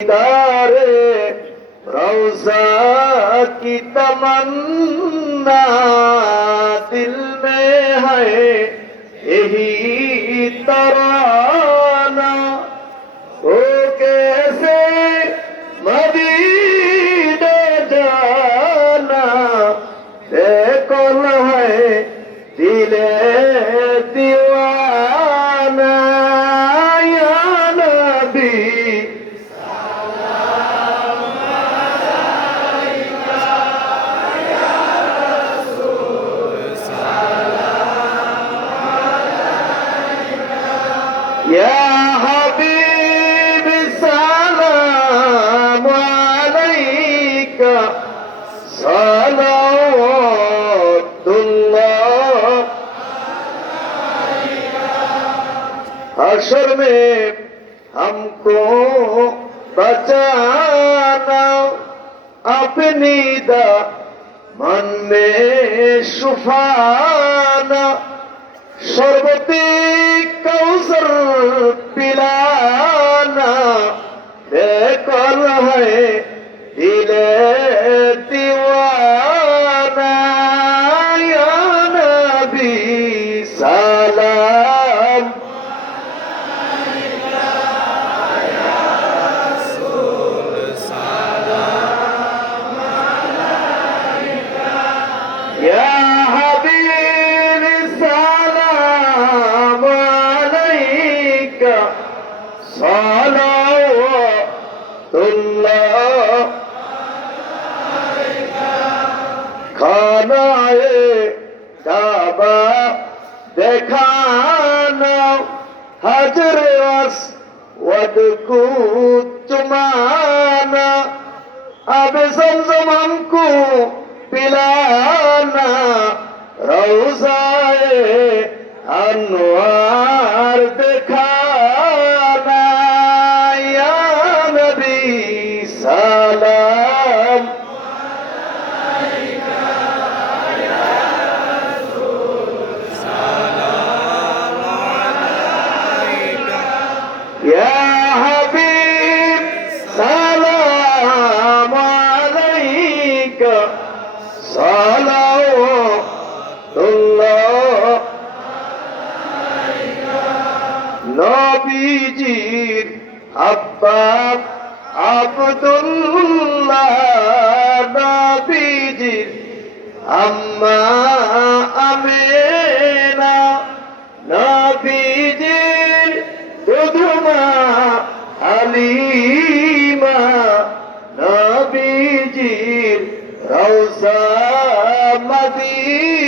দিদারে, রওজা কি তমন্না দিল মে হায়, এহি তরানা। ও কেসে মদিনে জানা, দেখো না হায় দিলে দিল حشر میں ہم کو بچانا اپنی دا من میں شفانا شربتی কৌসর পিলানা বেকল হয় দিলে দিওয়ানা। ইয়া عليك صلوات الله খানায়ে কাবা দেখানা হাজরে আস ওয়াদ কুতুমানা अब जमजम हमको पिलाना रोजाए अनवार নবীজির আব্বা আব্দুল্লাহ নবীজির আম্মা আমেনা। নবীজির দুধমা হালিমা। নবীজির রওজা মদিনা